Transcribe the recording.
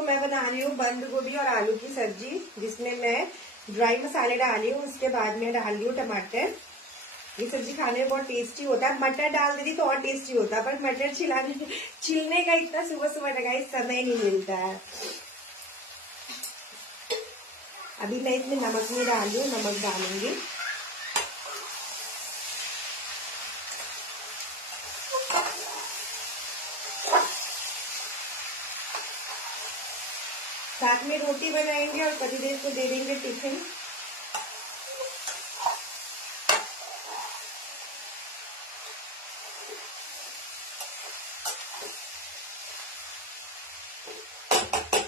दोस्तों, मैं बना रही हूँ बंद गोभी और आलू की सब्जी, जिसमें मैं ड्राई मसाले डाल रही हूँ। उसके बाद में डाल रही हूँ टमाटर। ये सब्जी खाने में बहुत टेस्टी होता है। मटर डाल देती तो और टेस्टी होता है, पर मटर छीलने का इतना सुबह सुबह लगा इस समय नहीं मिलता है। अभी मैं इसमें नमक नहीं डाल रही हूँ, नमक डालूंगी। साथ में रोटी बनाएंगे और पतिदेव को दे देंगे टिफिन।